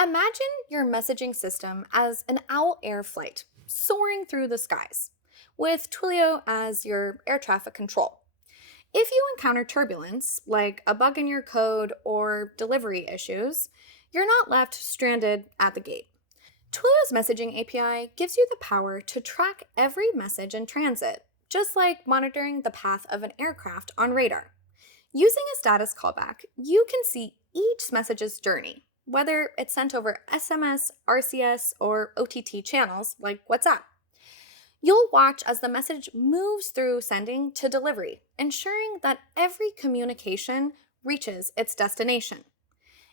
Imagine your messaging system as an owl air flight soaring through the skies, with Twilio as your air traffic control. If you encounter turbulence, like a bug in your code or delivery issues, you're not left stranded at the gate. Twilio's messaging API gives you the power to track every message in transit, just like monitoring the path of an aircraft on radar. Using a status callback, you can see each message's journey, whether it's sent over SMS, RCS, or OTT channels like WhatsApp. You'll watch as the message moves through sending to delivery, ensuring that every communication reaches its destination.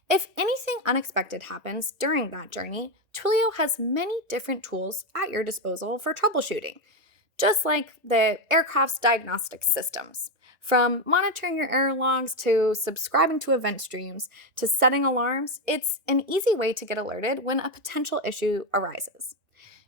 If anything unexpected happens during that journey, Twilio has many different tools at your disposal for troubleshooting, just like the aircraft's diagnostic systems. From monitoring your error logs to subscribing to event streams to setting alarms, it's an easy way to get alerted when a potential issue arises.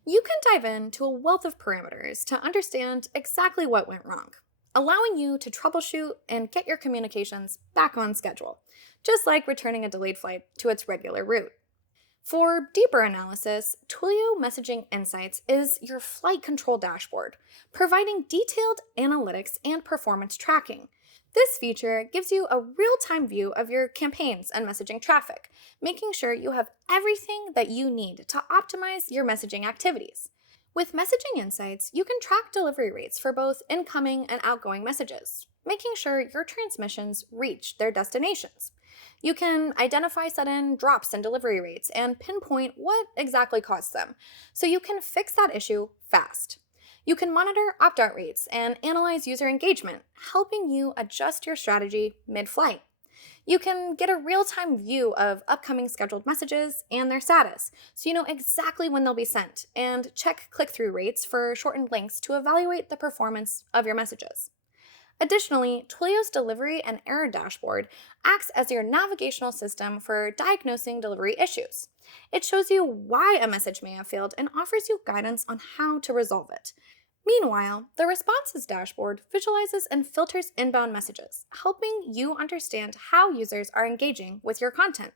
You can dive into a wealth of parameters to understand exactly what went wrong, allowing you to troubleshoot and get your communications back on schedule, just like returning a delayed flight to its regular route. For deeper analysis, Twilio Messaging Insights is your flight control dashboard, providing detailed analytics and performance tracking. This feature gives you a real-time view of your campaigns and messaging traffic, making sure you have everything that you need to optimize your messaging activities. With Messaging Insights, you can track delivery rates for both incoming and outgoing messages, making sure your transmissions reach their destinations. You can identify sudden drops in delivery rates and pinpoint what exactly caused them, so you can fix that issue fast. You can monitor opt-out rates and analyze user engagement, helping you adjust your strategy mid-flight. You can get a real-time view of upcoming scheduled messages and their status, so you know exactly when they'll be sent, and check click-through rates for shortened links to evaluate the performance of your messages. Additionally, Twilio's delivery and error dashboard acts as your navigational system for diagnosing delivery issues. It shows you why a message may have failed and offers you guidance on how to resolve it. Meanwhile, the responses dashboard visualizes and filters inbound messages, helping you understand how users are engaging with your content.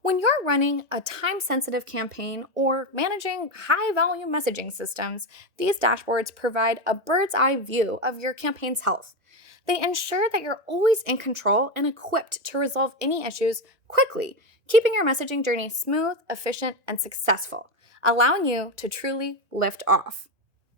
When you're running a time-sensitive campaign or managing high-volume messaging systems, these dashboards provide a bird's-eye view of your campaign's health. They ensure that you're always in control and equipped to resolve any issues quickly, keeping your messaging journey smooth, efficient, and successful, allowing you to truly lift off.